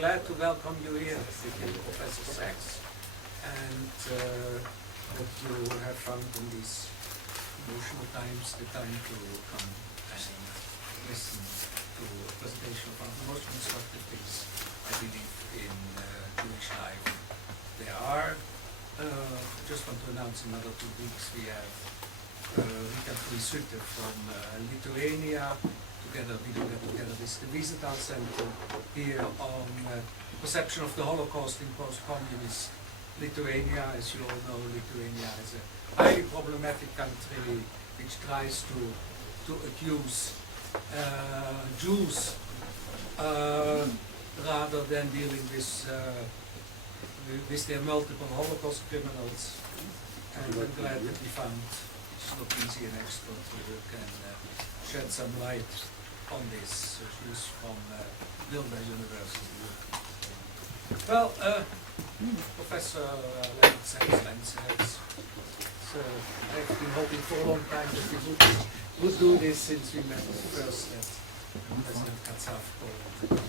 glad to welcome you here, Professor Saxe, and that you have found in these emotional times the time to come and listen to a presentation of one of the most constructive things I believe in Jewish life. There are, I just want to announce in another 2 weeks we have Rita Friesütte from Lithuania. We do that together with the Visital Center here on perception of the Holocaust in post-communist Lithuania. As you all know, Lithuania is a highly problematic country which tries to accuse Jews rather than dealing with their multiple Holocaust criminals. And I'm glad that we found it's not easy an expert who can shed some light on this. She's from Wilna University. Well, Professor Leonard says, I've been hoping for a long time that we would do this since we met first at President Katsaf called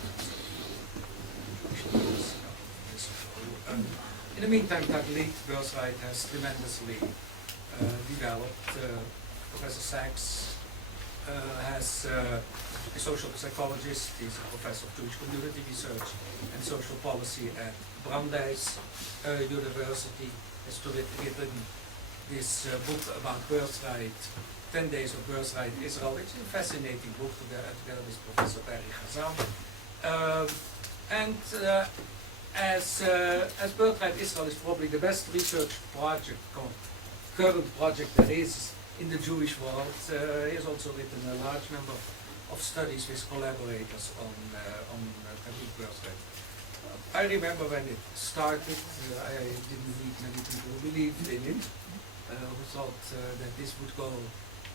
in the meantime, Taglit-Birthright has tremendously developed. Professor Saxe has a social psychologist. He's a professor of Jewish community research and social policy at Brandeis University. Has written this book about birthright, 10 Days of Birthright Israel, which is a fascinating book together with Professor Barry Chazam. As Birthright Israel is probably the best research project, current project there is in the Jewish world, he has also written a large number of studies with collaborators on Taglit-Birthright. I remember when it started, I didn't meet many people who believed in it, who thought that this would go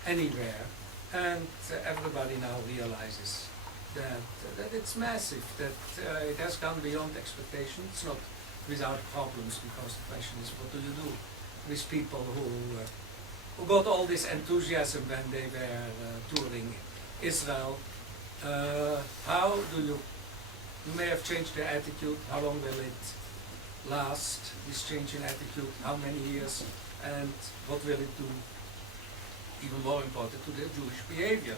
anywhere, and everybody now realizes that it's massive, that it has gone beyond expectation. It's not without problems, because the question is, what do you do with people who got all this enthusiasm when they were touring Israel? How do you may have changed their attitude, how long will it last, this change in attitude, how many years, and what will it do, even more important, to their Jewish behavior,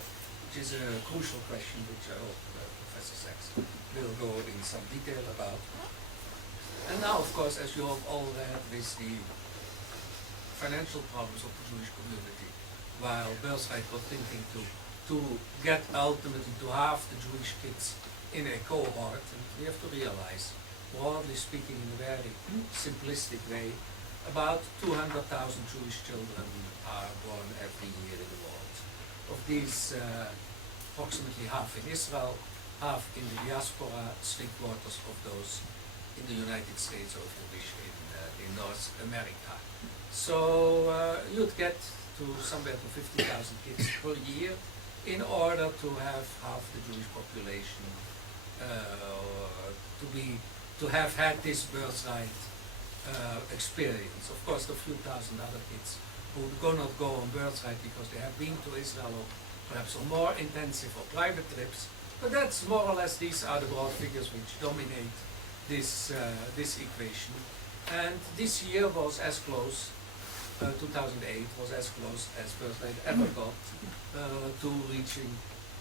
which is a crucial question which I hope Professor Saxe will go in some detail about. And now, of course, as you have all read, with the financial problems of the Jewish community, while Birthright was thinking to get ultimately to half the Jewish kids in a cohort, and we have to realize, broadly speaking, in a very simplistic way, about 200,000 Jewish children are born every year in the world. Of these, approximately half in Israel, half in the diaspora, 3/4 of those in the United States, or if you wish, in North America. So you'd get to somewhere to 50,000 kids per year in order to have half the Jewish population to have had this birthright experience. Of course, the few thousand other kids who do not go on birthright because they have been to Israel, or perhaps on more intensive or private trips. But that's more or less, these are the broad figures which dominate this equation. And this year was as close, 2008 was as close as Birthright ever got to reaching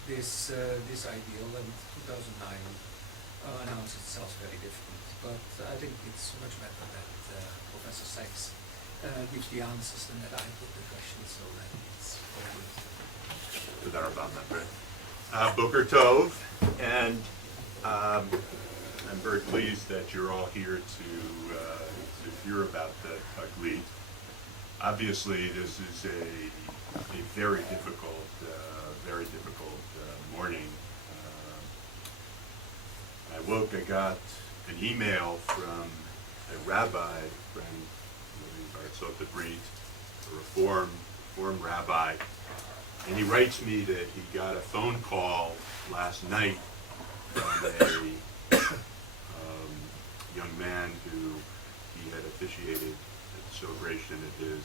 this ideal, and 2009 announced itself very different. But I think it's much better that Professor Saxe gives the answers than that I put the questions, so that it's all good. Boker Tov, and I'm very pleased that you're all here to hear about the Taglit. Obviously, this is a very difficult morning. I woke, I got an email from a rabbi friend, Artsot Brit, a reform rabbi, and he writes me that he got a phone call last night from a young man who he had officiated at the celebration of his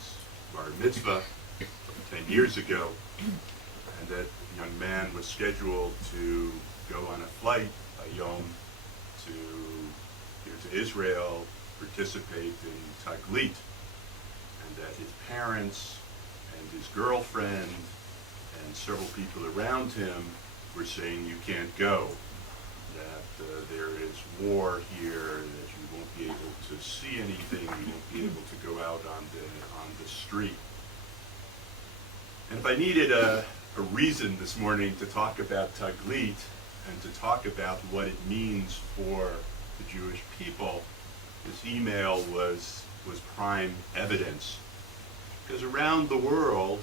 bar mitzvah 10 years ago, and that young man was scheduled to go on a flight by Yom to Israel, participate in Taglit, and that his parents and his girlfriend and several people around him were saying you can't go, that there is war here, that you won't be able to see anything, you won't be able to go out on the street. And if I needed a reason this morning to talk about Taglit and to talk about what it means for the Jewish people, this email was prime evidence. Because around the world,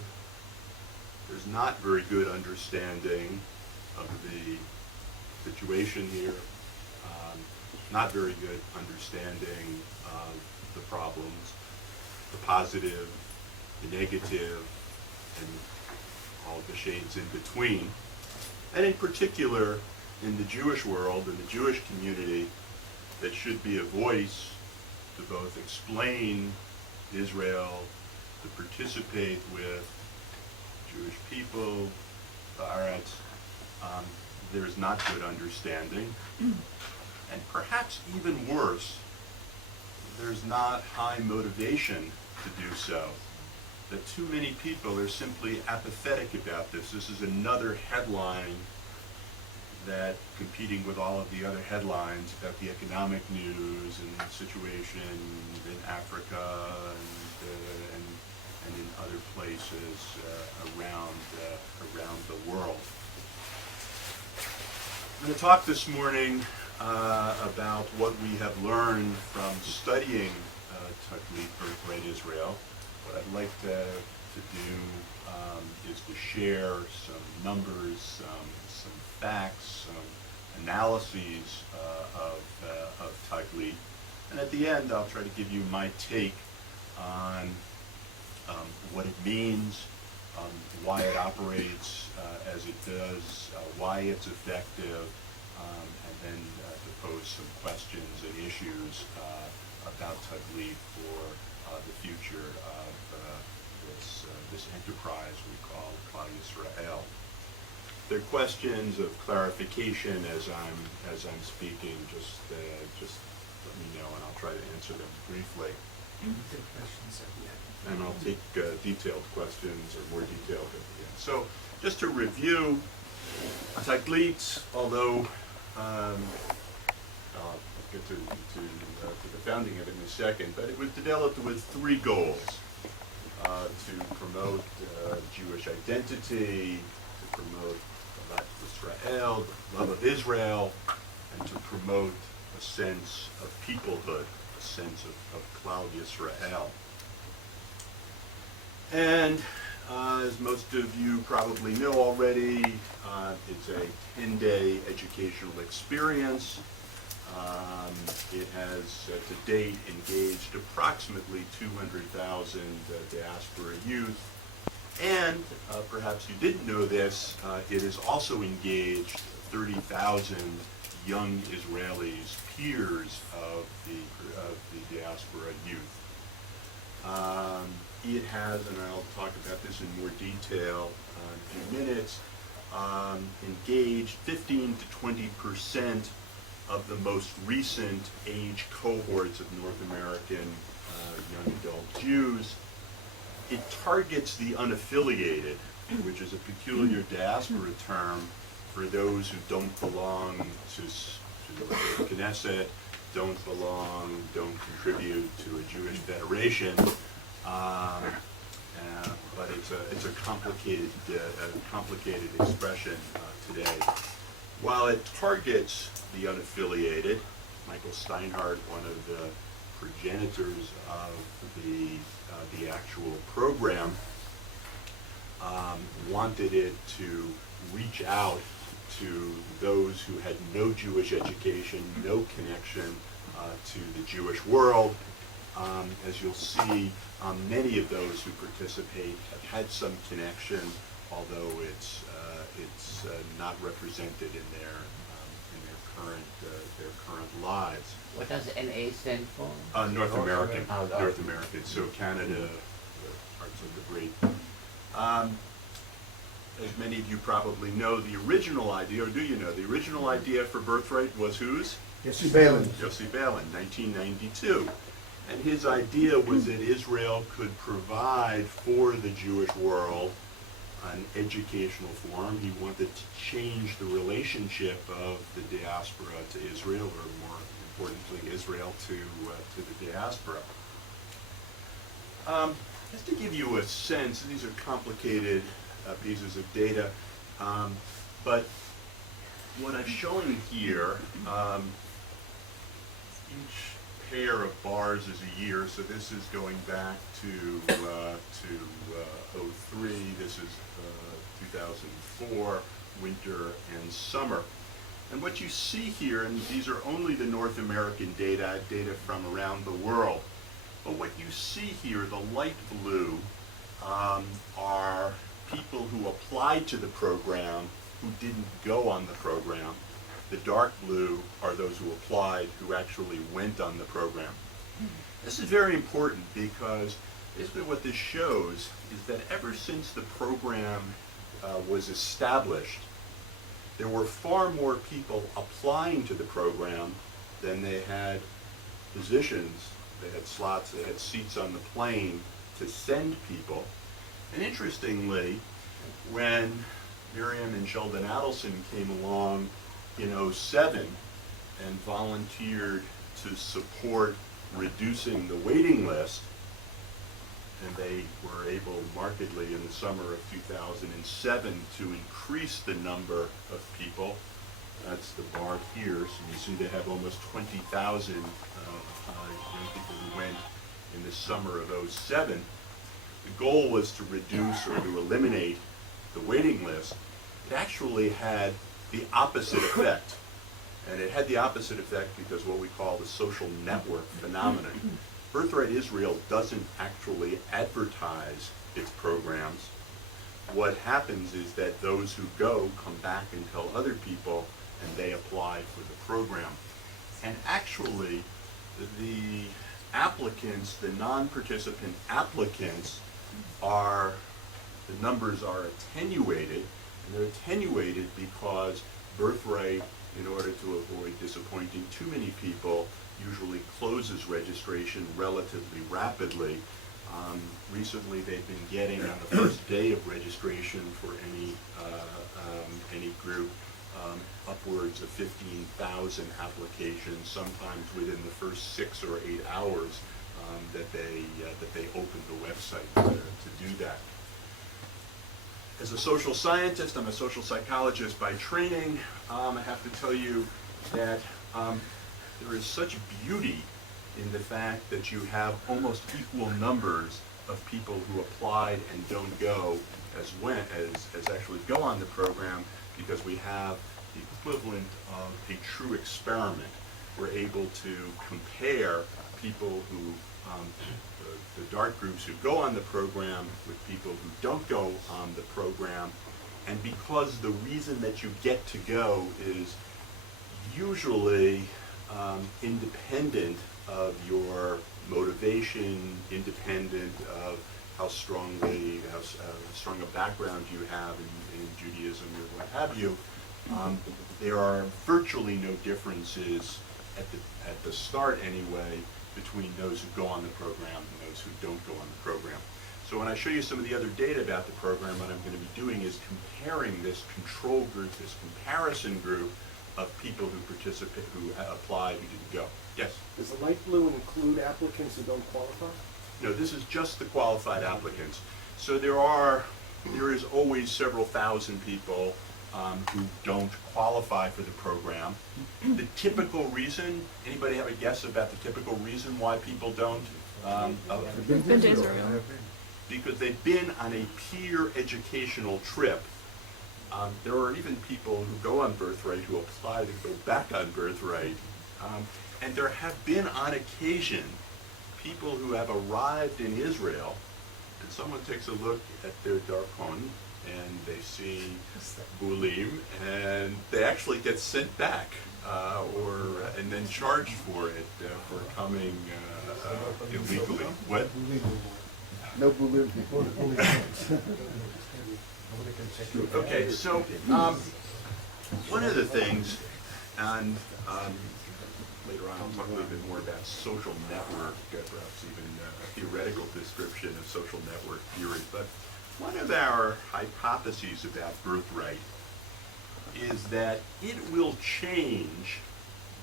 there's not very good understanding of the situation here, not very good understanding of the problems, the positive, the negative, and all the shades in between. And in particular, in the Jewish world, in the Jewish community, that should be a voice to both explain Israel, to participate with Jewish people, the Aretz. There's not good understanding. And perhaps even worse, there's not high motivation to do so. That too many people are simply apathetic about this. This is another headline that, competing with all of the other headlines about the economic news and the situation in Africa and in other places around the world. I'm going to talk this morning about what we have learned from studying Taglit-Birthright Israel. What I'd like to do is to share some numbers, some facts, some analyses of Taglit. And at the end, I'll try to give you my take on what it means, why it operates as it does, why it's effective, and then to pose some questions and issues about Taglit for the future of this enterprise we call Klal Yisrael. There are questions of clarification as I'm speaking. Just let me know, and I'll try to answer them briefly. Take questions at the end. And I'll take detailed questions or more detailed at the end. So, just to review, Taglit, although I'll get to the founding of it in a second, but it was developed with three goals: to promote Jewish identity, to promote ahavat Yisrael, the love of Israel, and to promote a sense of peoplehood, a sense of Klal Yisrael. And as most of you probably know already, it's a 10-day educational experience. It has to date engaged approximately 200,000 diaspora youth. And perhaps you didn't know this, it has also engaged 30,000 young Israelis, peers of the diaspora youth. It has, and I'll talk about this in more detail in a few minutes, engaged 15 to 20% of the most recent age cohorts of North American young adult Jews. It targets the unaffiliated, which is a peculiar diaspora term for those who don't belong to the Knesset, don't contribute to a Jewish federation. But it's a complicated expression today. While it targets the unaffiliated, Michael Steinhardt, one of the progenitors of the actual program, wanted it to reach out to those who had no Jewish education, no connection to the Jewish world. As you'll see, many of those who participate have had some connection, although it's not represented in their current lives. What does NA stand for? North American. Oh, North American. So Canada, parts of the great. As many of you probably know, the original idea, or do you know, the original idea for Birthright was whose? Yossi Balin. Yossi Balin, 1992. And his idea was that Israel could provide for the Jewish world an educational forum. He wanted to change the relationship of the diaspora to Israel, or more importantly, Israel to the diaspora. Just to give you a sense, these are complicated pieces of data, but what I'm showing here, each pair of bars is a year, so this is going back to 03, this is 2004, winter and summer. And what you see here, and these are only the North American data from around the world, but what you see here, the light blue, are people who applied to the program who didn't go on the program. The dark blue are those who applied, who actually went on the program. This is very important because basically what this shows is that ever since the program was established, there were far more people applying to the program than they had positions, they had slots, they had seats on the plane to send people. And interestingly, when Miriam and Sheldon Adelson came along in 07 and volunteered to support reducing the waiting list, and they were able markedly in the summer of 2007 to increase the number of people. That's the bar here, so you see they have almost 20,000 young people who went in the summer of 07. The goal was to reduce or to eliminate the waiting list. It actually had the opposite effect. And it had the opposite effect because what we call the social network phenomenon. Birthright Israel doesn't actually advertise its programs. What happens is that those who go come back and tell other people, and they apply for the program. And actually, the applicants, the non-participant applicants, the numbers are attenuated, and they're attenuated because Birthright, in order to avoid disappointing too many people, usually closes registration relatively rapidly. Recently, they've been getting on the first day of registration for any group upwards of 15,000 applications, sometimes within the first 6 or 8 hours that they open the website to do that. As a social scientist, I'm a social psychologist by training. I have to tell you that there is such beauty in the fact that you have almost equal numbers of people who applied and don't go as actually go on the program, because we have the equivalent of a true experiment. We're able to compare people who, the dark groups who go on the program with people who don't go on the program. And because the reason that you get to go is usually independent of your motivation, independent of how strong a background you have in Judaism or what have you, there are virtually no differences at the start anyway between those who go on the program and those who don't go on the program. So when I show you some of the other data about the program, what I'm going to be doing is comparing this control group, this comparison group of people who participate, who applied, who didn't go. Yes? Does the light blue include applicants who don't qualify? No, this is just the qualified applicants. So there is always several thousand people who don't qualify for the program. The typical reason, anybody have a guess about the typical reason why people don't? Been to Israel. Because they've been on a peer educational trip. There are even people who go on Birthright who apply to go back on Birthright. And there have been on occasion people who have arrived in Israel, and someone takes a look at their darkon and they see bulim, and they actually get sent back and then charged for it for coming illegally. What? No blue people. Okay, so one of the things, and later on I'll talk a little bit more about social network, perhaps even a theoretical description of social network theory. But one of our hypotheses about birthright is that it will change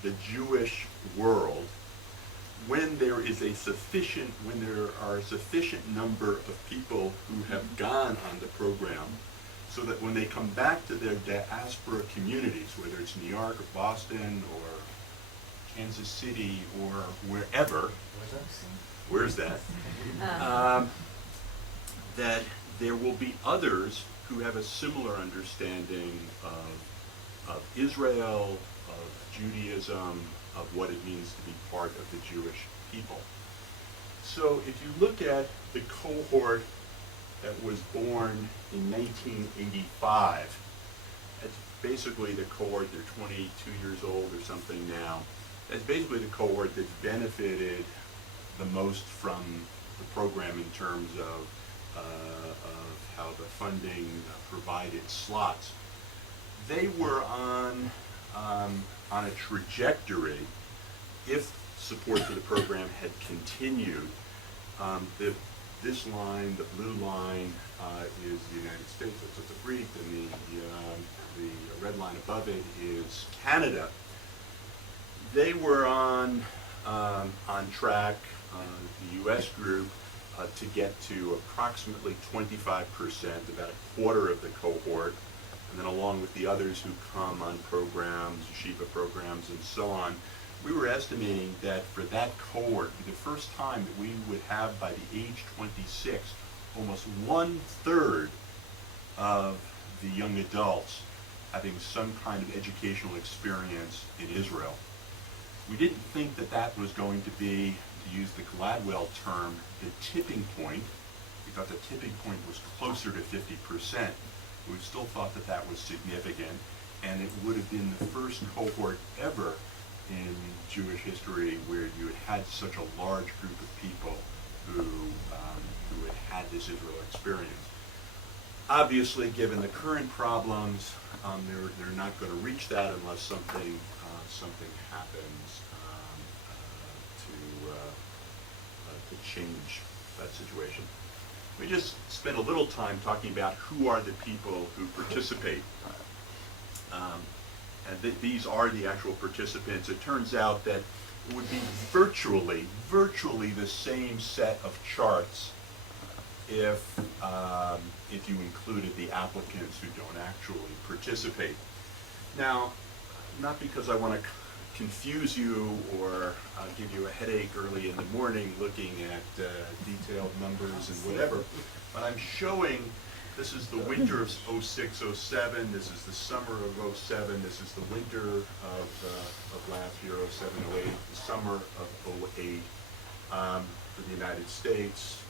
the Jewish world when there are a sufficient number of people who have gone on the program, so that when they come back to their diaspora communities, whether it's New York or Boston or Kansas City or wherever, where's that? That there will be others who have a similar understanding of Israel, of Judaism, of what it means to be part of the Jewish people. So if you look at the cohort that was born in 1985, that's basically the cohort, they're 22 years old or something now, that's basically the cohort that benefited the most from the program in terms of how the funding provided slots. They were on a trajectory, if support for the program had continued. This line, the blue line, is the United States, that's at the breed, and the red line above it is Canada. They were on track, the U.S. group, to get to approximately 25%, about a quarter of the cohort, and then along with the others who come on programs, yeshiva programs, and so on, we were estimating that for that cohort, for the first time that we would have by the age 26, almost 1/3 of the young adults having some kind of educational experience in Israel. We didn't think that that was going to be, to use the Gladwell term, the tipping point. We thought the tipping point was closer to 50%. We still thought that that was significant, and it would have been the first cohort ever in Jewish history where you had such a large group of people who had this Israel experience. Obviously, given the current problems, they're not going to reach that unless something happens to change that situation. We just spent a little time talking about who are the people who participate. And these are the actual participants. It turns out that it would be virtually the same set of charts if you included the applicants who don't actually participate. Now, not because I want to confuse you or give you a headache early in the morning looking at detailed numbers and whatever, but I'm showing this is the winter of 06, 07, this is the summer of 07, this is the winter of last year, 07, 08, the summer of 08 for the United States,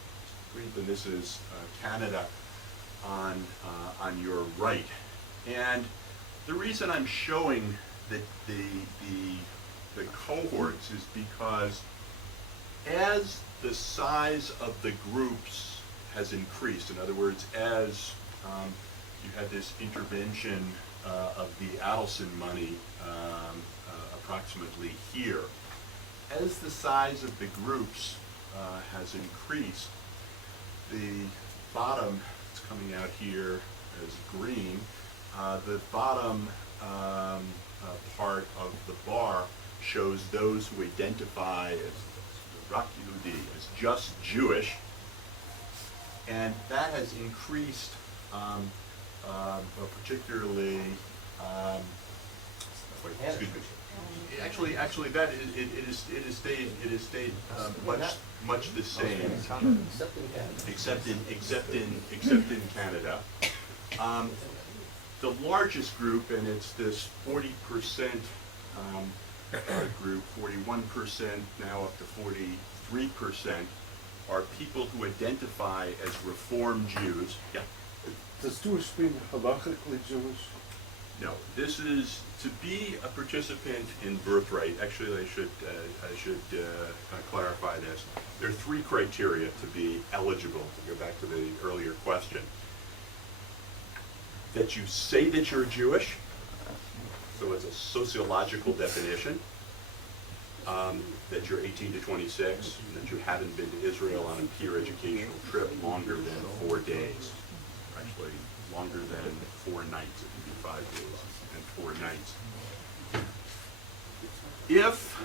and this is Canada on your right. And the reason I'm showing the cohorts is because as the size of the groups has increased, in other words, as you had this intervention of the Adelson money approximately here, as the size of the groups has increased, the bottom, it's coming out here as green, the bottom part of the bar shows those who identify as Rak Yehudi, as just Jewish, and that has increased particularly. Excuse me. Actually, that it has stayed much the same, except in Canada. The largest group, and it's this 40% group, 41%, now up to 43%, are people who identify as Reform Jews. Yeah. Does Jewish mean halachically Jewish? No, this is to be a participant in Birthright. Actually, I should clarify this. There are 3 criteria to be eligible, to go back to the earlier question. That you say that you're Jewish, so it's a sociological definition. that you're 18 to 26, and that you haven't been to Israel on a peer educational trip longer than 4 days. Actually, longer than 4 nights. It could be 5 days and 4 nights. If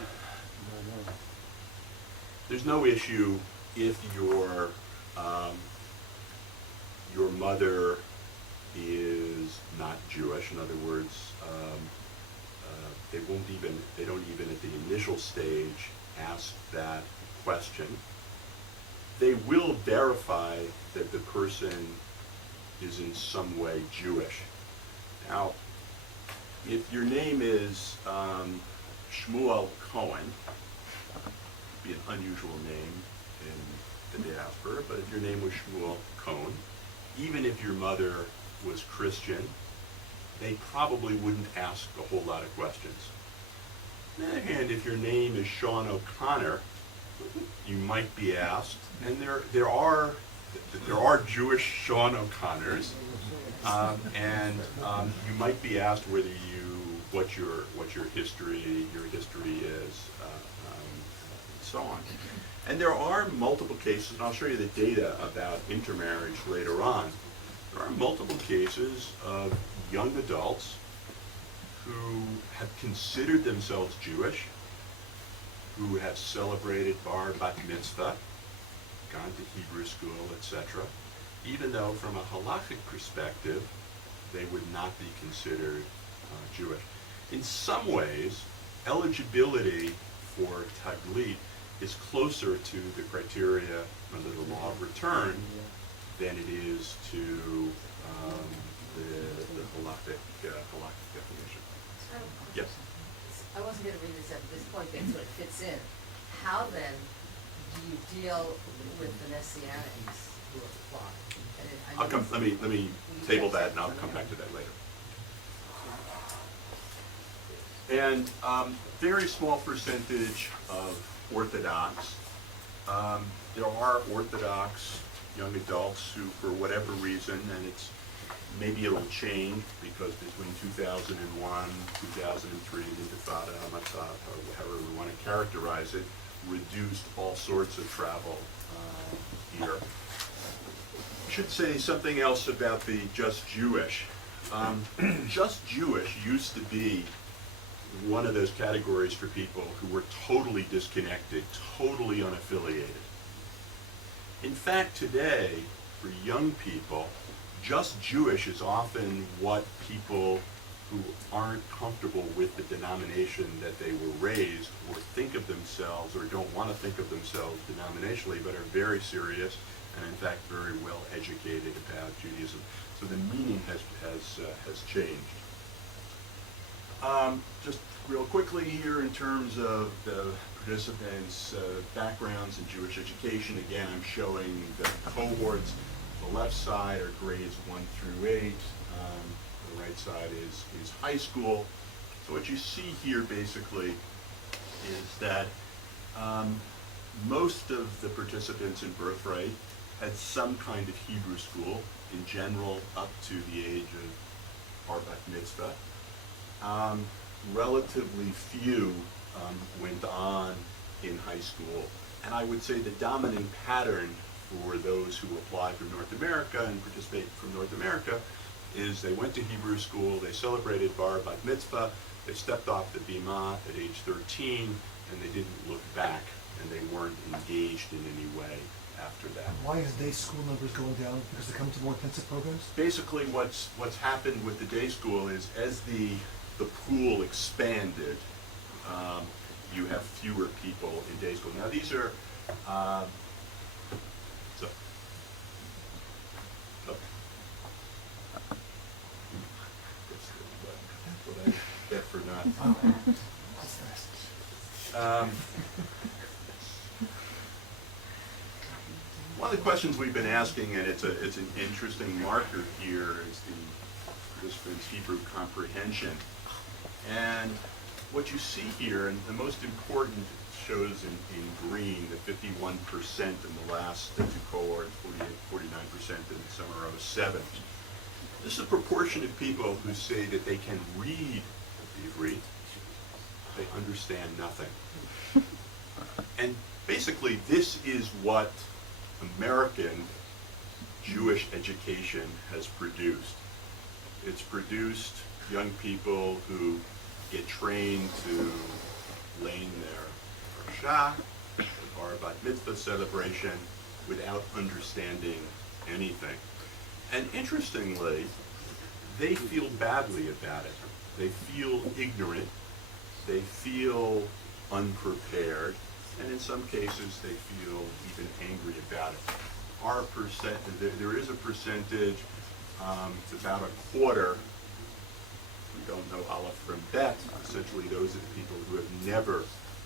there's no issue if your mother is not Jewish. In other words, they don't even at the initial stage ask that question. They will verify that the person is in some way Jewish. Now, if your name is Shmuel Cohen, be an unusual name in the diaspora, but if your name was Shmuel Cohen, even if your mother was Christian, they probably wouldn't ask a whole lot of questions. On the other hand, if your name is Sean O'Connor, you might be asked, and there are Jewish Sean O'Connors, and you might be asked what your history is, and so on. And there are multiple cases, and I'll show you the data about intermarriage later on. There are multiple cases of young adults who have considered themselves Jewish, who have celebrated bar bat mitzvah, gone to Hebrew school, etc., even though from a halachic perspective, they would not be considered Jewish. In some ways, eligibility for Taglit is closer to the criteria under the law of return than it is to the halachic definition. Yes? I wasn't going to read this at this point, but so it fits in. How then do you deal with the Messianics who apply? Let me table that, and I'll come back to that later. And very small percentage of Orthodox. There are Orthodox young adults who, for whatever reason, and maybe it'll change because between 2001, 2003, the Intifada, Hamatzah, or however we want to characterize it, reduced all sorts of travel here. I should say something else about the just Jewish. Just Jewish used to be one of those categories for people who were totally disconnected, totally unaffiliated. In fact, today, for young people, just Jewish is often what people who aren't comfortable with the denomination that they were raised or think of themselves or don't want to think of themselves denominationally, but are very serious and in fact very well educated about Judaism. So the meaning has changed. Just real quickly here in terms of the participants' backgrounds in Jewish education, again I'm showing the cohorts. The left side are grades 1 through 8. The right side is high school. So what you see here basically is that most of the participants in Birthright had some kind of Hebrew school, in general up to the age of bar bat mitzvah. Relatively few went on in high school, and I would say the dominant pattern for those who apply from North America and participate from North America is they went to Hebrew school, they celebrated bar bat mitzvah, they stepped off the bima at age 13, and they didn't look back, and they weren't engaged in any way after that. Why is day school numbers going down? Because they come to more intensive programs? Basically what's happened with the day school is as the pool expanded, you have fewer people in day school. Now these are that's what I get for not. That's nice. One of the questions we've been asking, and it's an interesting marker here, is the participants' Hebrew comprehension. And what you see here, and the most important shows in green, the 51% in the last two cohorts, 49% in the summer of 07. This is a proportion of people who say that they can read the Ivrit, they understand nothing. And basically, this is what American Jewish education has produced. It's produced young people who get trained to learn their parsha or bat mitzvah celebration without understanding anything. And interestingly, they feel badly about it. They feel ignorant. They feel unprepared. And in some cases, they feel even angry about it. There is a percentage, it's about a quarter, we don't know Aleph from Bet, essentially those are the people who have never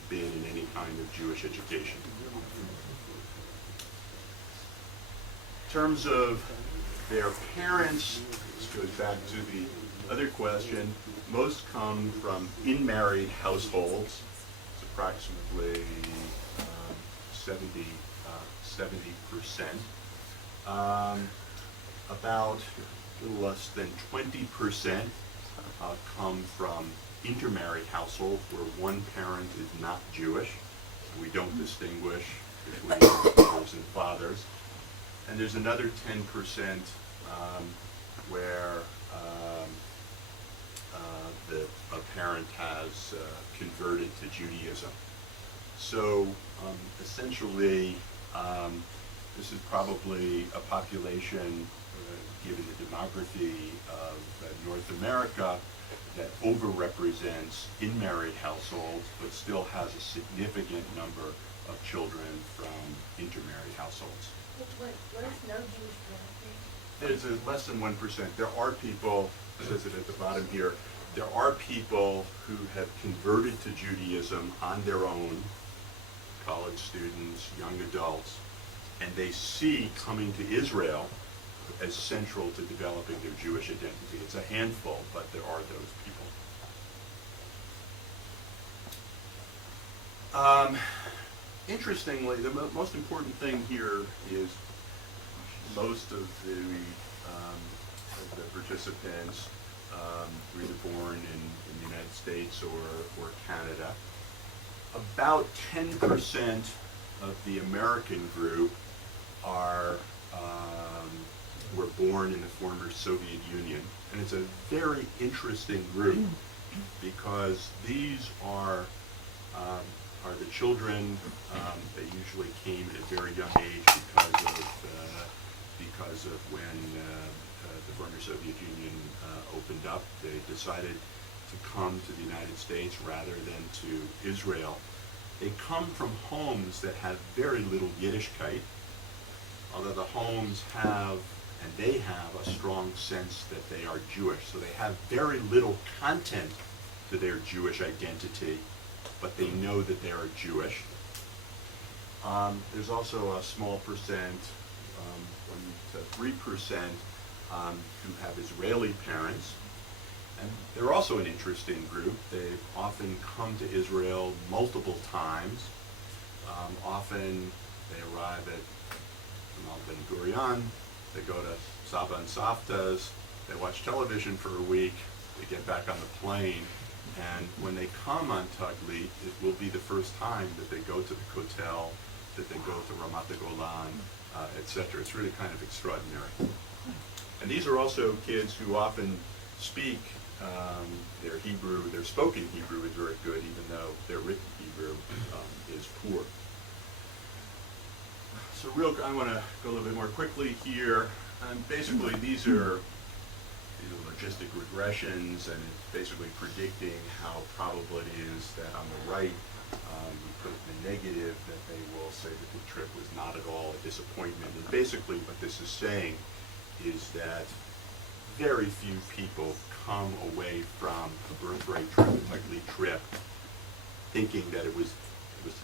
been in any kind of Jewish education. In terms of their parents, this goes back to the other question, most come from in-married households. It's approximately 70%. About a little less than 20% come from intermarried households where one parent is not Jewish. We don't distinguish between mothers and fathers. And there's another 10% where a parent has converted to Judaism. So essentially, this is probably a population, given the demography of North America, that overrepresents in-married households, but still has a significant number of children from intermarried households. What is no Jewish parent? There's less than 1%. There are people, it says it at the bottom here, there are people who have converted to Judaism on their own, college students, young adults, and they see coming to Israel as central to developing their Jewish identity. It's a handful, but there are those people. Interestingly, the most important thing here is most of the participants were either born in the United States or Canada. About 10% of the American group were born in the former Soviet Union. And it's a very interesting group because these are the children that usually came at a very young age because of when the former Soviet Union opened up. They decided to come to the United States rather than to Israel. They come from homes that have very little Yiddishkeit, although the homes have, and they have, a strong sense that they are Jewish. So they have very little content to their Jewish identity, but they know that they are Jewish. There's also a small percent, 1 to 3%, who have Israeli parents. And they're also an interesting group. They've often come to Israel multiple times. Often they arrive at Ramal Ben Gurion, they go to Saba and Savta's, they watch television for a week, they get back on the plane, and when they come on Taglit, it will be the first time that they go to the Kotel, that they go to Ramat Golan, etc. It's really kind of extraordinary. And these are also kids who often speak their Hebrew, their spoken Hebrew is very good, even though their written Hebrew is poor. So I want to go a little bit more quickly here. Basically, these are logistic regressions, and it's basically predicting how probable it is that on the right, we put in the negative, that they will say that the trip was not at all a disappointment. And basically what this is saying is that very few people come away from a birthright trip, a Taglit trip, thinking that it was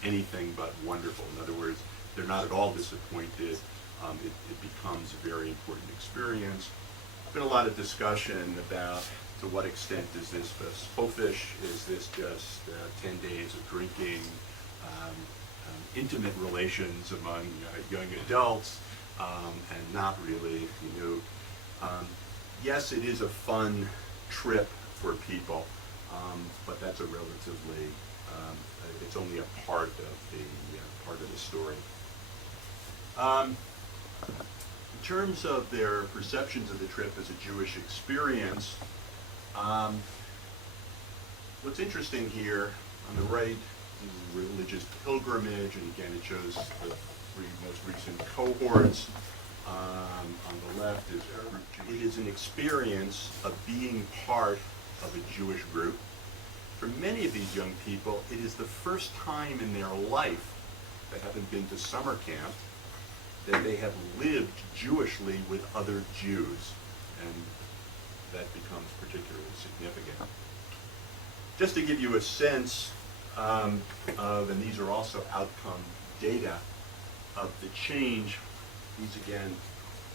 anything but wonderful. In other words, they're not at all disappointed. It becomes a very important experience. There's been a lot of discussion about to what extent is this fofish? Is this just 10 days of drinking, intimate relations among young adults, and not really, yes, it is a fun trip for people. but that's a relatively, it's only a part of the story. In terms of their perceptions of the trip as a Jewish experience, what's interesting here on the right is a religious pilgrimage, and again it shows the three most recent cohorts. On the left is it is an experience of being part of a Jewish group. For many of these young people, it is the first time in their life that haven't been to summer camp that they have lived Jewishly with other Jews, and that becomes particularly significant. Just to give you a sense of, and these are also outcome data, of the change, these again,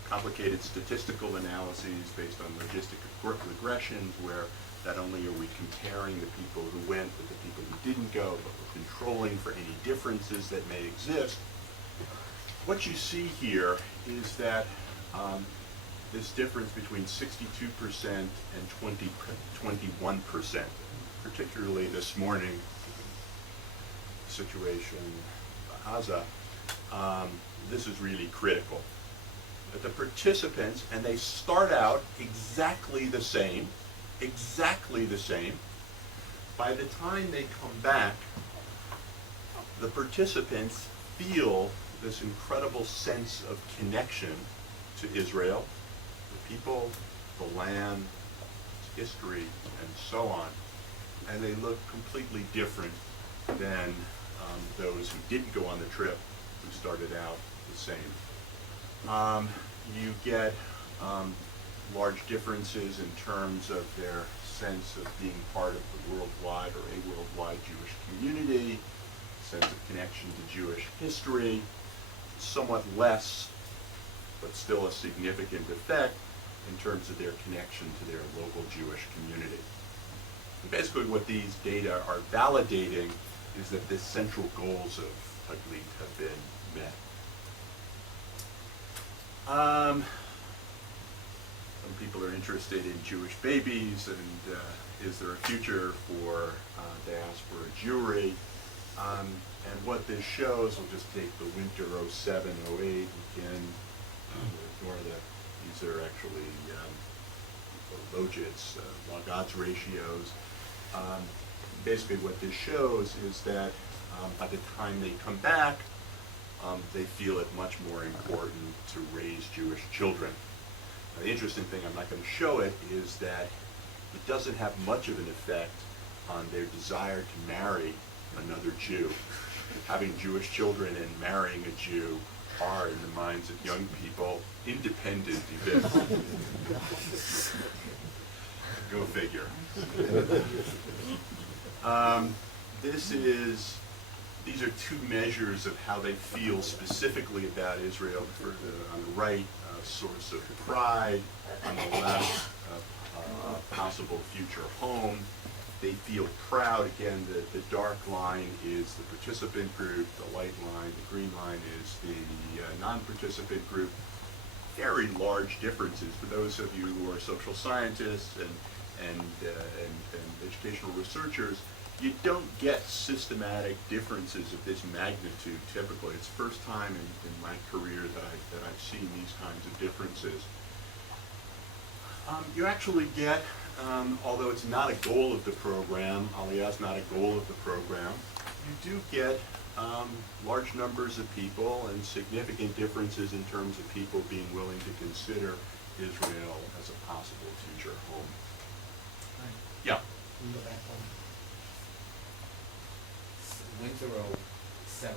complicated statistical analyses based on logistic regressions, where not only are we comparing the people who went with the people who didn't go, but we're controlling for any differences that may exist. What you see here is that this difference between 62% and 21%, particularly this morning, situation, Gaza, this is really critical. That the participants, and they start out exactly the same, by the time they come back, the participants feel this incredible sense of connection to Israel, the people, the land, its history, and so on. And they look completely different than those who didn't go on the trip, who started out the same. You get large differences in terms of their sense of being part of the worldwide or a worldwide Jewish community, sense of connection to Jewish history, somewhat less, but still a significant effect in terms of their connection to their local Jewish community. And basically what these data are validating is that the central goals of Taglit have been met. Some people are interested in Jewish babies and is there a future for diaspora Jewry? And what this shows, we'll just take the winter 07, 08 again, ignore that. These are actually logits, log odds ratios. Basically what this shows is that by the time they come back, they feel it much more important to raise Jewish children. Now, the interesting thing, I'm not going to show it, is that it doesn't have much of an effect on their desire to marry another Jew. Having Jewish children and marrying a Jew are, in the minds of young people, independent events. Go figure. These are two measures of how they feel specifically about Israel. On the right, a source of pride. On the left, possible future home. They feel proud. Again, the dark line is the participant group. The light line, the green line, is the non-participant group. Very large differences. For those of you who are social scientists and educational researchers, you don't get systematic differences of this magnitude typically. It's the first time in my career that I've seen these kinds of differences. You actually get, although it's not a goal of the program, Aliyah is not a goal of the program, you do get large numbers of people and significant differences in terms of people being willing to consider Israel as a possible future home. Right. Yeah. Can you go back one? Winter 07,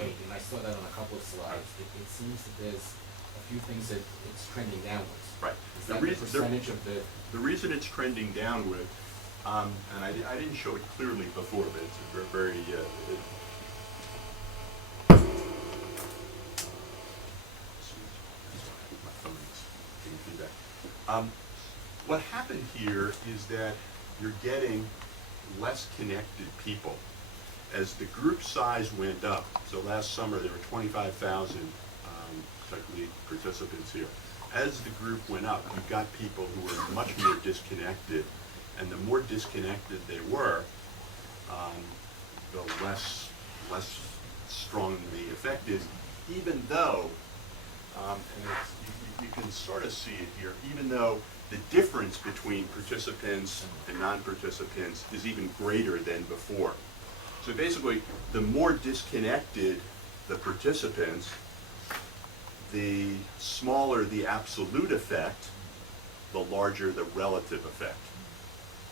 8, and I saw that on a couple of slides. It seems that there's a few things that it's trending downwards. Right. Is that the percentage of the... The reason it's trending downward, and I didn't show it clearly before, but it's a very my phone's giving feedback. What happened here is that you're getting less connected people. As the group size went up, so last summer there were 25,000 Taglit participants here. As the group went up, you got people who were much more disconnected and the more disconnected they were, the less strong the effect is, even though, and you can sort of see it here, even though the difference between participants and non-participants is even greater than before. So basically, the more disconnected the participants, the smaller the absolute effect, the larger the relative effect.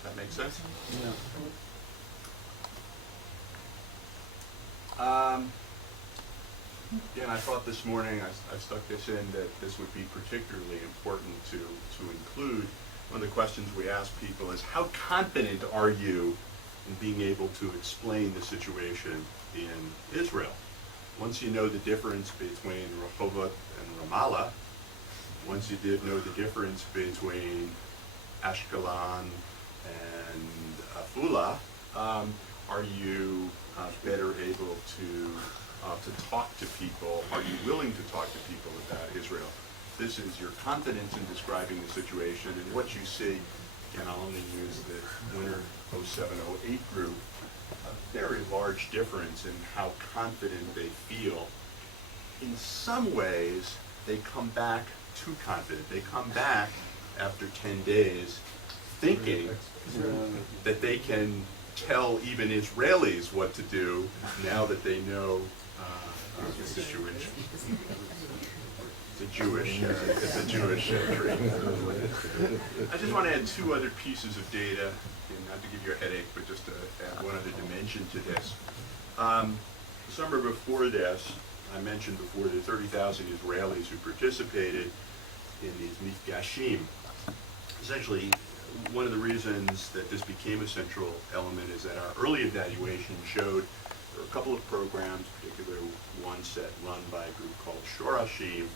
That make sense? Again, I thought this morning, I stuck this in, that this would be particularly important to include. One of the questions we ask people is, how confident are you in being able to explain the situation in Israel? Once you know the difference between Rehovot and Ramallah, once you did know the difference between Ashkelon and Afula, are you better able to talk to people? Are you willing to talk to people about Israel? This is your confidence in describing the situation, and what you see, and I'll only use the winter 07-08 group, a very large difference in how confident they feel. In some ways, they come back too confident. They come back after 10 days thinking that they can tell even Israelis what to do now that they know the situation. It's a Jewish trait. I just want to add two other pieces of data, and not to give you a headache, but just to add one other dimension to this. The summer before this, I mentioned before, the 30,000 Israelis who participated in these mifgashim. Essentially, one of the reasons that this became a central element is that our early evaluation showed there were a couple of programs, particularly one set run by a group called Shorashim,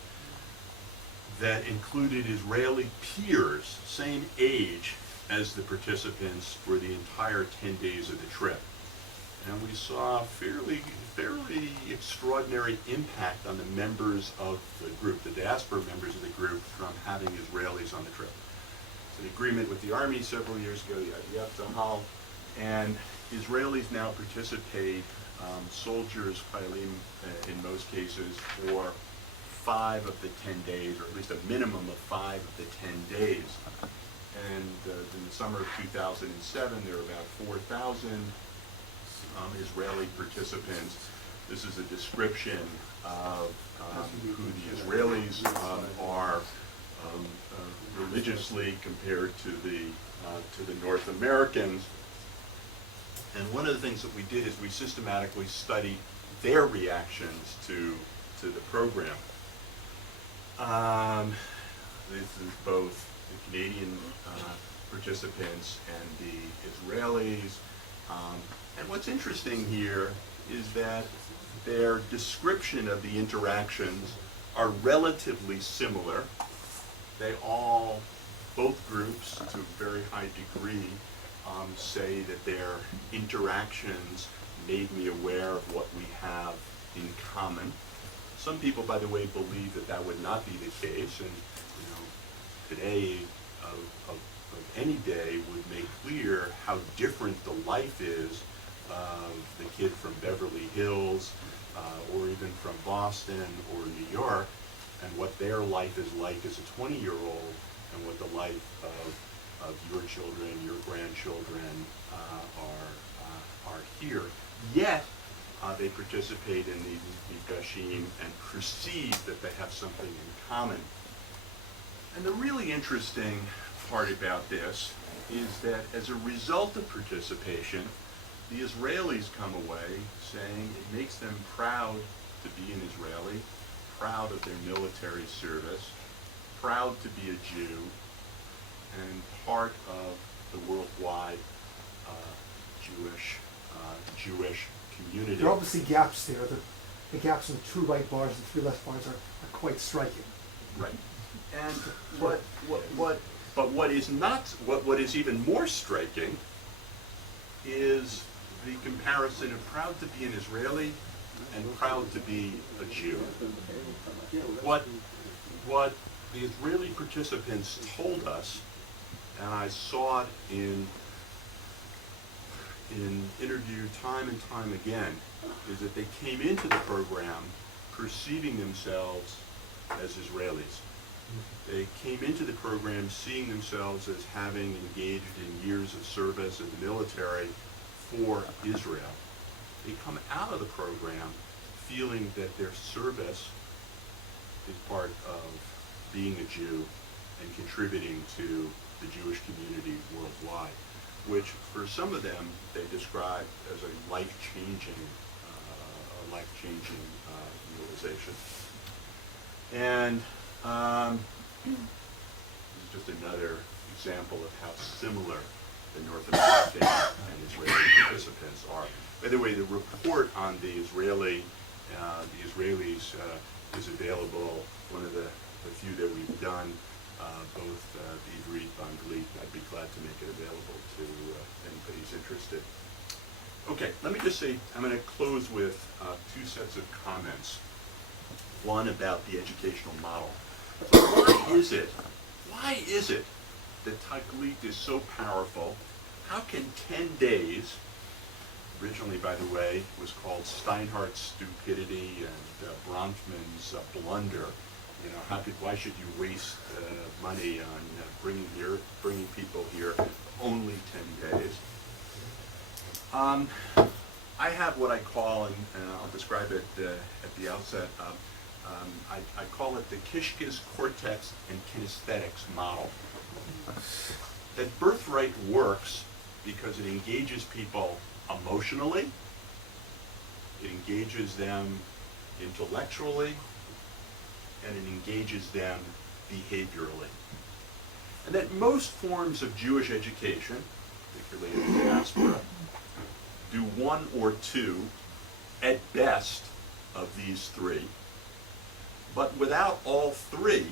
that included Israeli peers, same age as the participants for the entire 10 days of the trip. And we saw fairly extraordinary impact on the members of the group, the diaspora members of the group, from having Israelis on the trip. It's an agreement with the Army several years ago, the IDF, Zahal, and Israelis now participate, soldiers, Chaylim, in most cases, for 5 of the 10 days, or at least a minimum of 5 of the 10 days. And in the summer of 2007, there were about 4,000 Israeli participants. This is a description of who the Israelis are religiously compared to the North Americans. And one of the things that we did is we systematically studied their reactions to the program. This is both the Canadian participants and the Israelis. And what's interesting here is that their description of the interactions are relatively similar. They all, both groups, to a very high degree, say that their interactions made me aware of what we have in common. Some people, by the way, believe that that would not be the case, and today of any day would make clear how different the life is of the kid from Beverly Hills, or even from Boston or New York, and what their life is like as a 20-year-old, and what the life of your children, your grandchildren are here. Yet, they participate in these mifgashim and perceive that they have something in common. And the really interesting part about this is that as a result of participation, the Israelis come away saying it makes them proud to be an Israeli, proud of their military service, proud to be a Jew, and part of the worldwide Jewish community. There are obviously gaps there. The gaps in the 2 right bars and 3 left bars are quite striking. Right. And what is even more striking is the comparison of proud to be an Israeli and proud to be a Jew. What the Israeli participants told us, and I saw it in interviewed time and time again is that they came into the program perceiving themselves as Israelis. They came into the program seeing themselves as having engaged in years of service in the military for Israel. They come out of the program feeling that their service is part of being a Jew and contributing to the Jewish community worldwide, which for some of them they describe as a life-changing realization. And this is just another example of how similar the North American and Israeli participants are. By the way, the report on the Israelis is available. One of the few that we've done, both Ivrit, Anglit. I'd be glad to make it available to anybody who's interested. Okay, let me just say, I'm going to close with two sets of comments. One about the educational model. So why is it that Taglit is so powerful? How can 10 days, originally, by the way, was called Steinhardt's stupidity and Bronfman's blunder. You know, why should you waste money on bringing people here only 10 days? I have what I call, and I'll describe it at the outset, I call it the Kishkis, cortex, and kinesthetics model. That birthright works because it engages people emotionally, it engages them intellectually, and it engages them behaviorally. And that most forms of Jewish education, particularly in the diaspora, do one or two, at best, of these three. But without all three,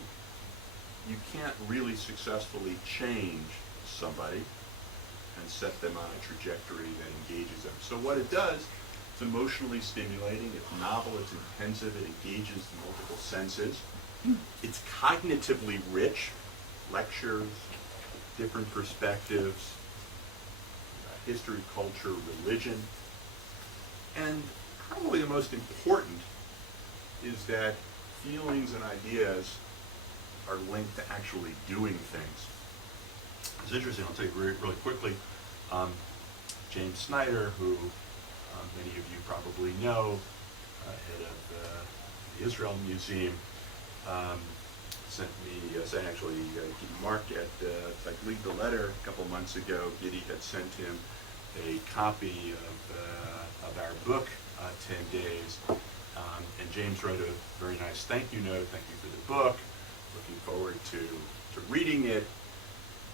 you can't really successfully change somebody and set them on a trajectory that engages them. So what it does, it's emotionally stimulating, it's novel, it's intensive, it engages multiple senses. It's cognitively rich, lectures, different perspectives, history, culture, religion. And probably the most important is that feelings and ideas are linked to actually doing things. It's interesting, I'll tell you really quickly, James Snyder, who many of you probably know, head of the Israel Museum, sent me, actually, Mark at Taglit the letter a couple months ago. Giddy had sent him a copy of our book, 10 Days, and James wrote a very nice thank you note. Thank you for the book. Looking forward to reading it.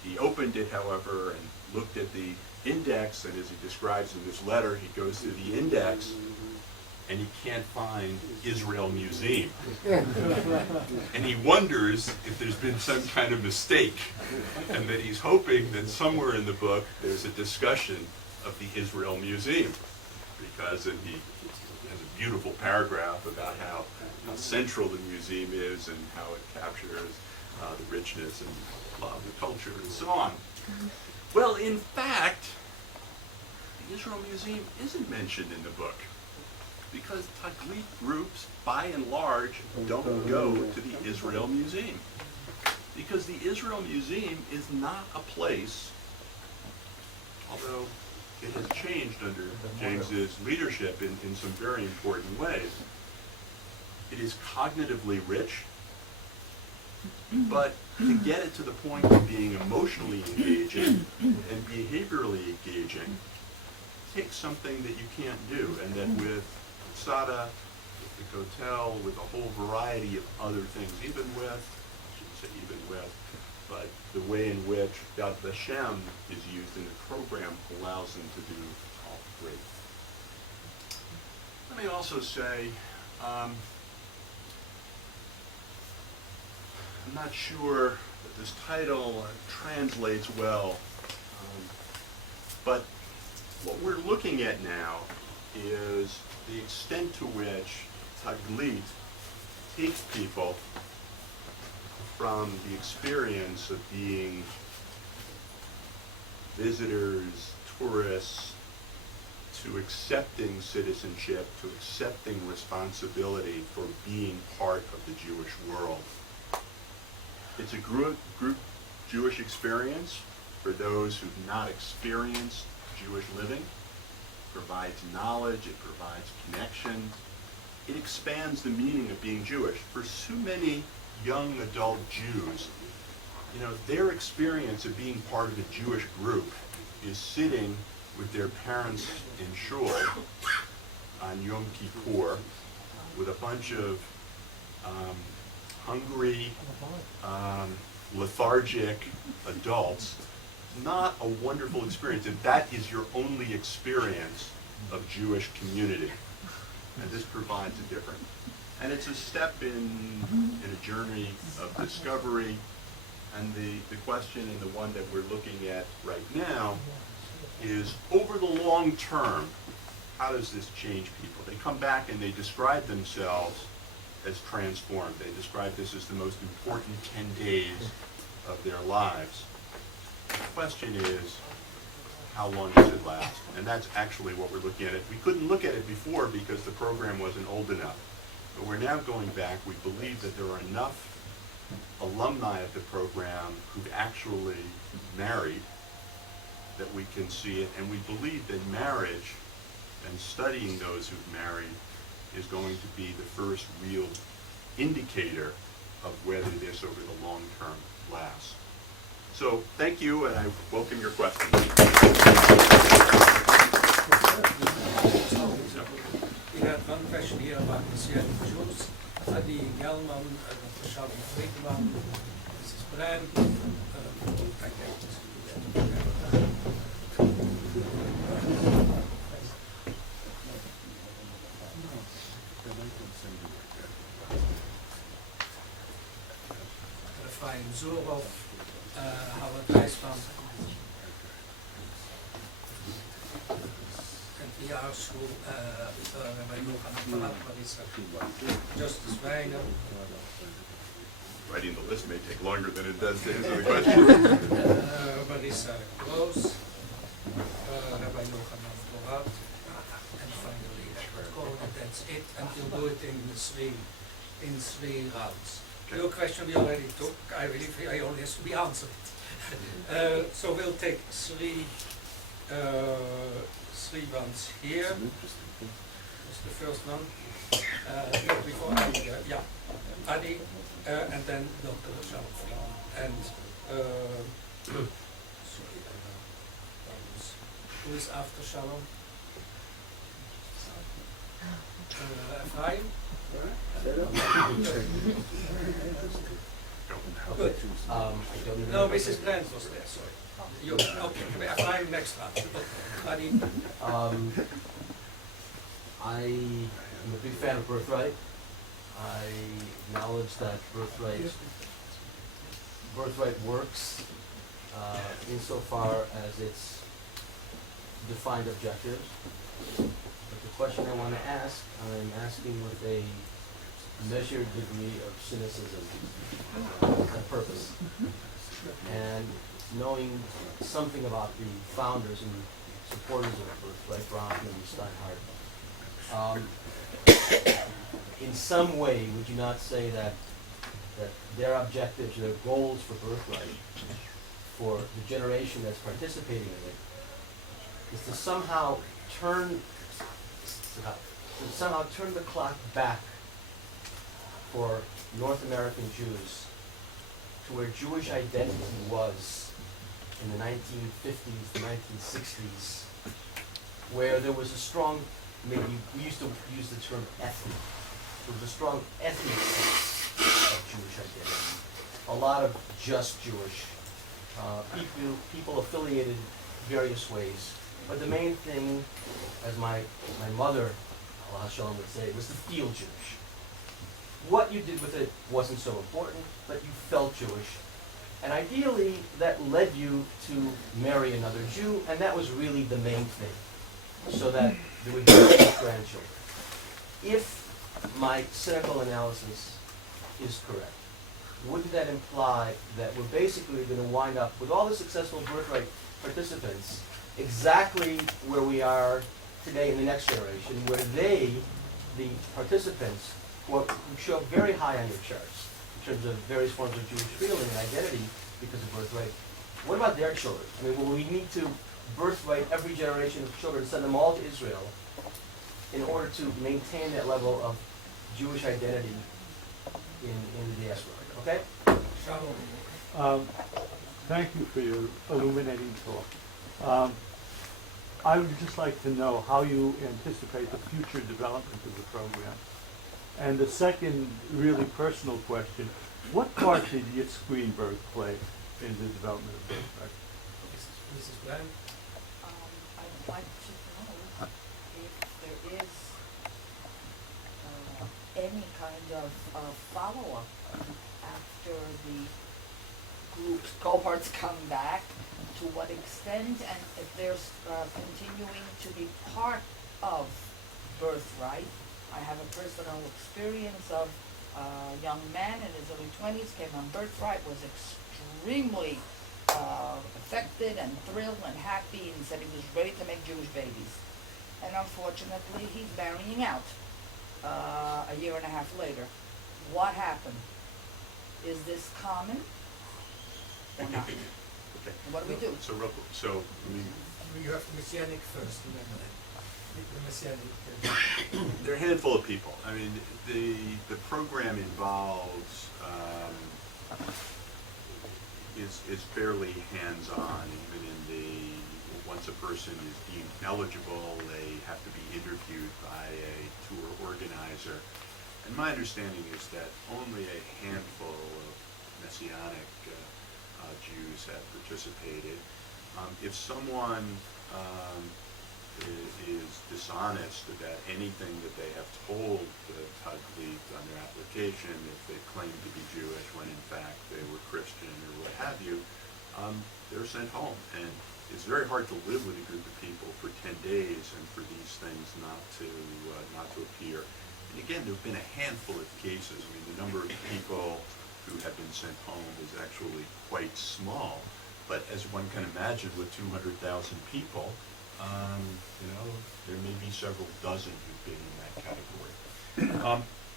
He opened it, however, and looked at the index, and as he describes in this letter, he goes through the index, and he can't find Israel Museum. And he wonders if there's been some kind of mistake, and that he's hoping that somewhere in the book there's a discussion of the Israel Museum, because he has a beautiful paragraph about how central the museum is and how it captures the richness and love of the culture and so on. Well, in fact, the Israel Museum isn't mentioned in the book, because Taglit groups, by and large, don't go to the Israel Museum. Because the Israel Museum is not a place, although it has changed under James's leadership in some very important ways. It is cognitively rich, but to get it to the point of being emotionally engaging and behaviorally engaging takes something that you can't do, and that with Sada, with the Kotel, with a whole variety of other things, even with, I shouldn't say even with, but the way in which Yad Vashem is used in the program allows them to do all three. Let me also say, I'm not sure that this title translates well, but what we're looking at now is the extent to which Taglit takes people from the experience of being visitors, tourists, accepting citizenship, to accepting responsibility for being part of the Jewish world. It's a group Jewish experience for those who've not experienced Jewish living. It provides knowledge, it provides connection. It expands the meaning of being Jewish. For so many young adult Jews, their experience of being part of a Jewish group is sitting with their parents in shul on Yom Kippur with a bunch of hungry, lethargic adults. Not a wonderful experience if that is your only experience of Jewish community. And this provides a difference. And it's a step in a journey of discovery. And the question, and the one that we're looking at right now, is over the long term, how does this change people? They come back and they describe themselves as transformed. They describe this as the most important 10 days of their lives. The question is, how long does it last? And that's actually what we're looking at. We couldn't look at it before because the program wasn't old enough. But we're now going back. We believe that there are enough alumni of the program who've actually married that we can see it. And we believe that marriage and studying those who've married is going to be the first real indicator of whether this over the long term lasts. So thank you, and I welcome your questions. We had one question here about Messianic Jews. Adi Gelman, Dr. Shalom Friedman, Mrs. Brand. I Efraim Zurov, Howard Weisman, and PR School, Rabbi Yochanan Barat, Marisa, Justice Weiner, Writing the list may take longer than it does to answer the question. Marisa Gross, Rabbi Yochanan Barat, and finally Edward Cohen, and that's it, and we'll do it in three rounds. Okay. Your question we already took. I believe I only has to be answered. So we'll take three rounds here. That's the first one. Before Adi, Adi, and then Dr. Shalom. And who is after Shalom? Efraim? Good. I don't No, know. Mrs. Brand was there, sorry. You, okay, Efraim next round. Adi? I am a big fan of Birthright. I acknowledge that Birthright works insofar as its defined objectives. But the question I want to ask, I'm asking with a measured degree of cynicism and purpose. And knowing something about the founders and supporters of Birthright, Bronfman and Steinhardt, in some way, would you not say that their objectives, their goals for Birthright, for the generation that's participating in it, is to somehow turn the clock back for North American Jews to where Jewish identity was in the 1950s, the 1960s, where there was a strong, maybe we used to use the term ethnic, there was a strong ethnic sense of Jewish identity. A lot of just Jewish, people affiliated various ways. But the main thing, as my mother, Allah Shalom, would say, was to feel Jewish. What you did with it wasn't so important, but you felt Jewish. And ideally, that led you to marry another Jew, and that was really the main thing, so that there would be grandchildren. If my cynical analysis is correct, wouldn't that imply that we're basically going to wind up with all the successful Birthright participants exactly where we are today in the next generation, where they, the participants, who show up very high on your charts in terms of various forms of Jewish feeling and identity because of birthright, what about their children? I mean, will we need to birthright every generation of children, send them all to Israel in order to maintain that level of Jewish identity in the diaspora? Okay? Thank you for your illuminating talk. I would just like to know how you anticipate the future development of the program. And the second really personal question, what part did Yitzhak Greenberg play in the development of Birthright? Mrs. Glenn? I'd like to know if there is any kind of follow-up after the group's cohorts come back, to what extent, and if there's continuing to be part of Birthright. I have a personal experience of a young man in his early 20s, came on Birthright, was extremely affected and thrilled and happy, and said he was ready to make Jewish babies. And unfortunately, he's marrying out a year and a half later. What happened? Is this common or not? Okay. What do we do? So, I mean, You have the Messianic first, and then the Messianic. there are a handful of people. I mean, the program involves is fairly hands-on. Even in once a person is deemed eligible, they have to be interviewed by a tour organizer. And my understanding is that only a handful of Messianic Jews have participated. If someone is dishonest about anything that they have told Taglit on their application, if they claim to be Jewish when in fact they were Christian or what have you, they're sent home. And it's very hard to live with a group of people for 10 days and for these things not to appear. And again, there have been a handful of cases. I mean, the number of people who have been sent home is actually quite small. But as one can imagine, with 200,000 people, there may be several dozen who've been in that category.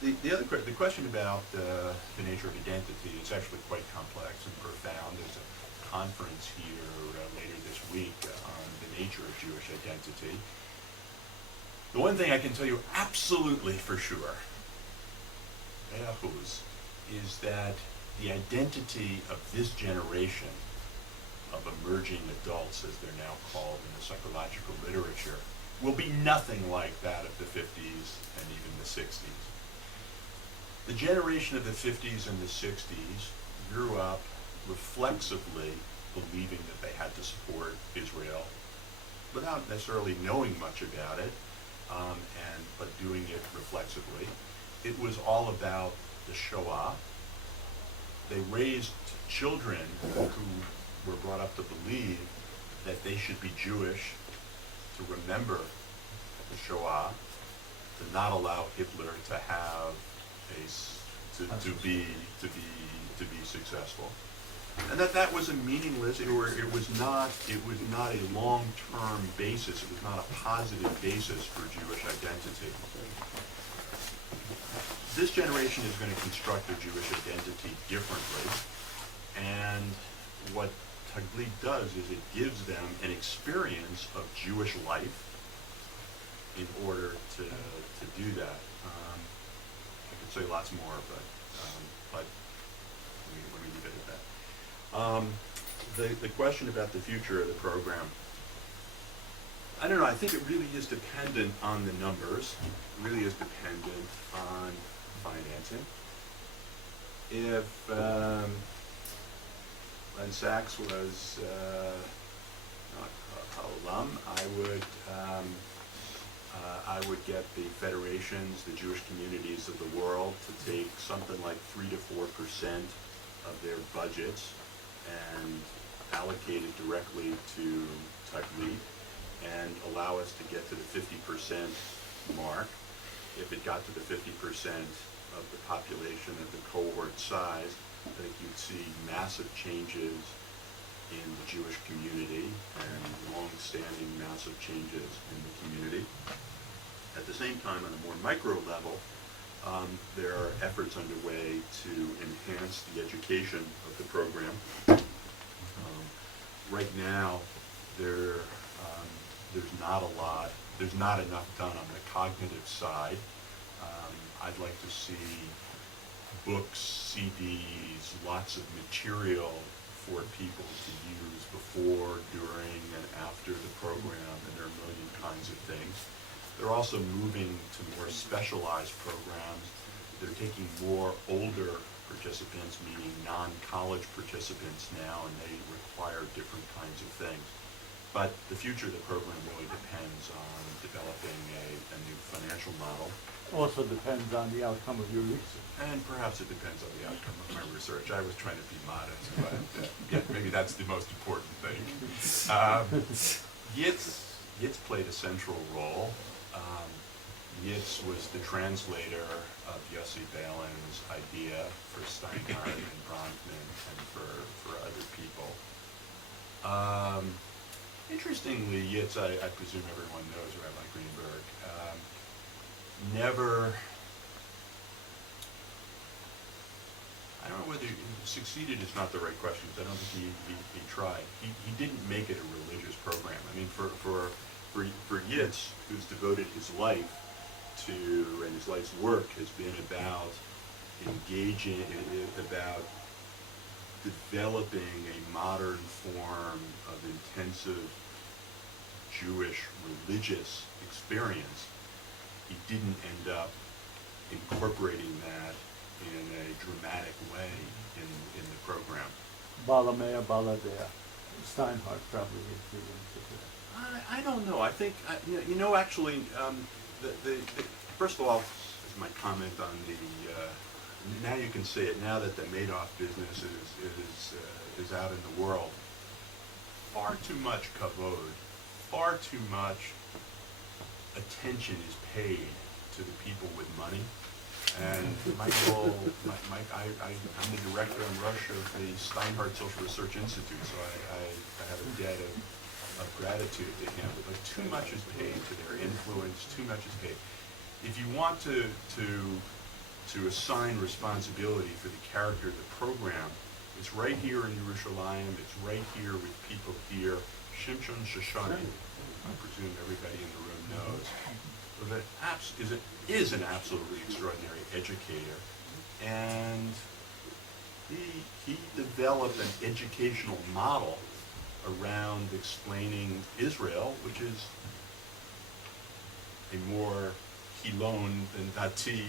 The question about the nature of identity is actually quite complex and profound. There's a conference here later this week on the nature of Jewish identity. The one thing I can tell you absolutely for sure, is that the identity of this generation of emerging adults, as they're now called in the psychological literature, will be nothing like that of the 50s and even the 60s. The generation of the 50s and the 60s grew up reflexively believing that they had to support Israel without necessarily knowing much about it, but doing it reflexively. It was all about the Shoah. They raised children who were brought up to believe that they should be Jewish, to remember the Shoah, to not allow Hitler to have to be successful, and that was a meaningless, it was not a long-term basis. It was not a positive basis for Jewish identity. This generation is going to construct their Jewish identity differently, and what Taglit does is it gives them an experience of Jewish life in order to do that. I could say lots more, but let me leave it at that. The question about the future of the program, I don't know. I think it really is dependent on the numbers. It really is dependent on financing. If when Saxe was alum, I would get the federations, the Jewish communities of the world, to take something like 3 to 4% of their budgets and allocate it directly to Taglit and allow us to get to the 50% mark. If it got to the 50% of the population of the cohort size, I think you'd see massive changes in the Jewish community and long-standing massive changes in the community. At the same time, on a more micro level, there are efforts underway to enhance the education of the program. Right now, there's not enough done on the cognitive side. I'd like to see books, CDs, lots of material for people to use before, during, and after the program, and there are a million kinds of things. They're also moving to more specialized programs. They're taking more older participants, meaning non-college participants now, and they require different kinds of things. But the future of the program really depends on developing a new financial model. Also depends on the outcome of your research. And perhaps it depends on the outcome of my research. I was trying to be modest, but yeah, maybe that's the most important thing. Yitz played a central role. Yitz was the translator of Yossi Balin's idea for Steinhardt and Bronfman and for other people. Interestingly, Yitz, I presume everyone knows Rabbi Greenberg, never, I don't know whether he succeeded is not the right question, because I don't think he tried. He didn't make it a religious program. I mean, for Yitz, who's devoted his life to, and his life's work has been about engaging, about developing a modern form of intensive Jewish religious experience, he didn't end up incorporating that in a dramatic way in the program. Balamea, Baladea. Steinhardt probably influenced it. I don't know. I think, actually, first of all, is my comment on the, now you can say it, now that the Madoff business is out in the world, far too much kavod, far too much attention is paid to the people with money. And Michael, I'm the director and Rush of the Steinhardt Social Research Institute, so I have a debt of gratitude to him. But too much is paid to their influence, too much is paid. If you want to assign responsibility for the character of the program, it's right here in Yerushalayim, it's right here with people here. Shimshon Shoshani, I presume everybody in the room knows, is an absolutely extraordinary educator, and he developed an educational model around explaining Israel, which is a more Hilon than Dati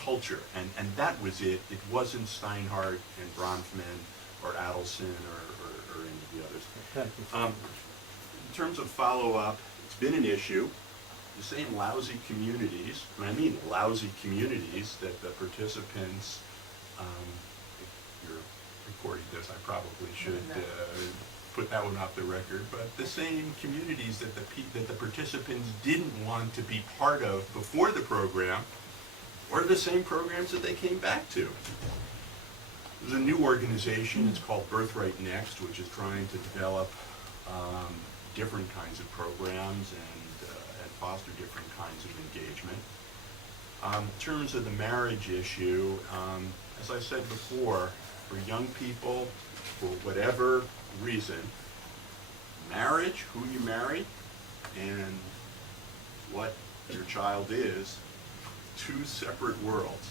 culture, and that was it. It wasn't Steinhardt and Bronfman or Adelson or any of the others. Thank you. In terms of follow-up, it's been an issue. The same lousy communities, and I mean lousy communities, that the participants, if you're recording this, I probably should put that one off the record, but the same communities that the participants didn't want to be part of before the program, or the same programs that they came back to. There's a new organization, it's called Birthright Next, which is trying to develop different kinds of programs and foster different kinds of engagement. In terms of the marriage issue, as I said before, for young people, for whatever reason, marriage, who you marry, and what your child is, two separate worlds.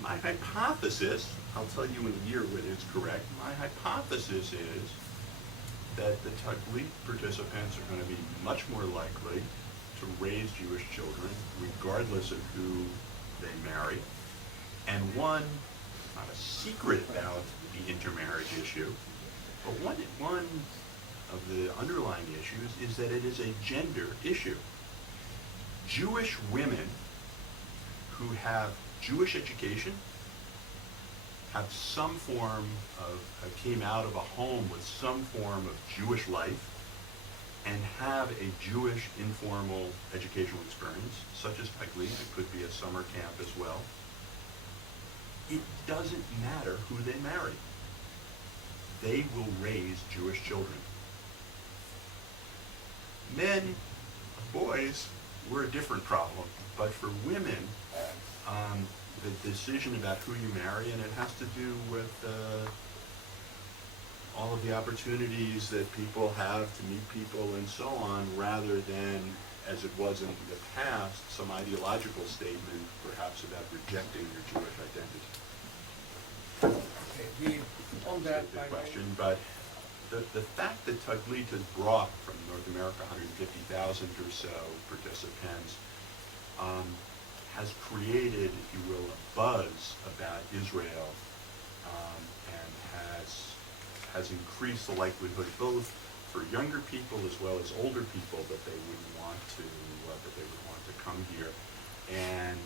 My hypothesis, I'll tell you in a year whether it's correct, my hypothesis is that the Taglit participants are going to be much more likely to raise Jewish children, regardless of who they marry. And one, not a secret about the intermarriage issue, but one of the underlying issues is that it is a gender issue. Jewish women who have Jewish education, have some form of, came out of a home with some form of Jewish life, and have a Jewish informal educational experience, such as Taglit, it could be a summer camp as well. It doesn't matter who they marry. they will raise Jewish children. Men, boys, we're a different problem, but for women, the decision about who you marry, and it has to do with all of the opportunities that people have to meet people and so on, rather than, as it was in the past, some ideological statement perhaps about rejecting your Jewish identity. Okay, on that, The question, but the fact that Taglit has brought from North America 150,000 or so participants has created, if you will, a buzz about Israel, and has increased the likelihood both for younger people as well as older people that they would want to come here. And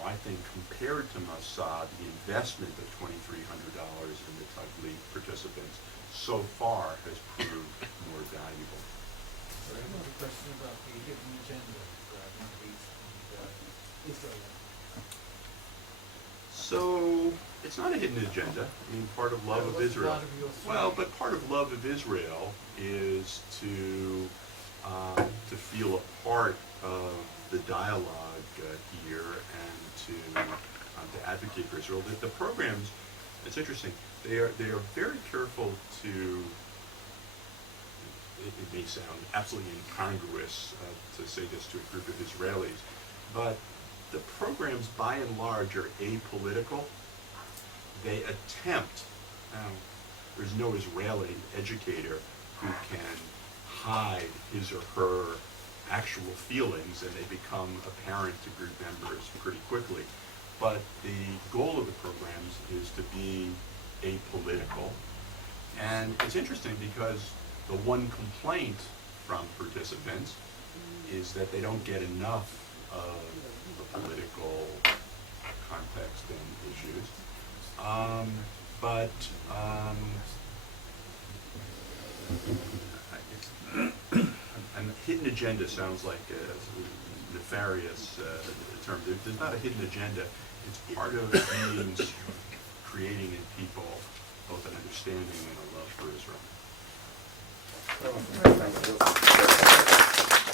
I think compared to Mossad, the investment of $2,300 in the Taglit participants so far has proved more valuable. So I have a question about the hidden agenda of Israel. So it's not a hidden agenda. I mean, part of love of What's Israel. part of your Well, but part of love of Israel is to feel a part of the dialogue here and to advocate for Israel. The programs, it's interesting. They are very careful to. It may sound absolutely incongruous to say this to a group of Israelis, but the programs by and large are apolitical. They attempt, there's no Israeli educator who can hide his or her actual feelings, and they become apparent to group members pretty quickly. But the goal of the programs is to be apolitical. And it's interesting because the one complaint from participants is that they don't get enough of the political context and issues. And hidden agenda sounds like a nefarious term. There's not a hidden agenda. It's part of means creating in people both an understanding and a love for Israel. Thank you.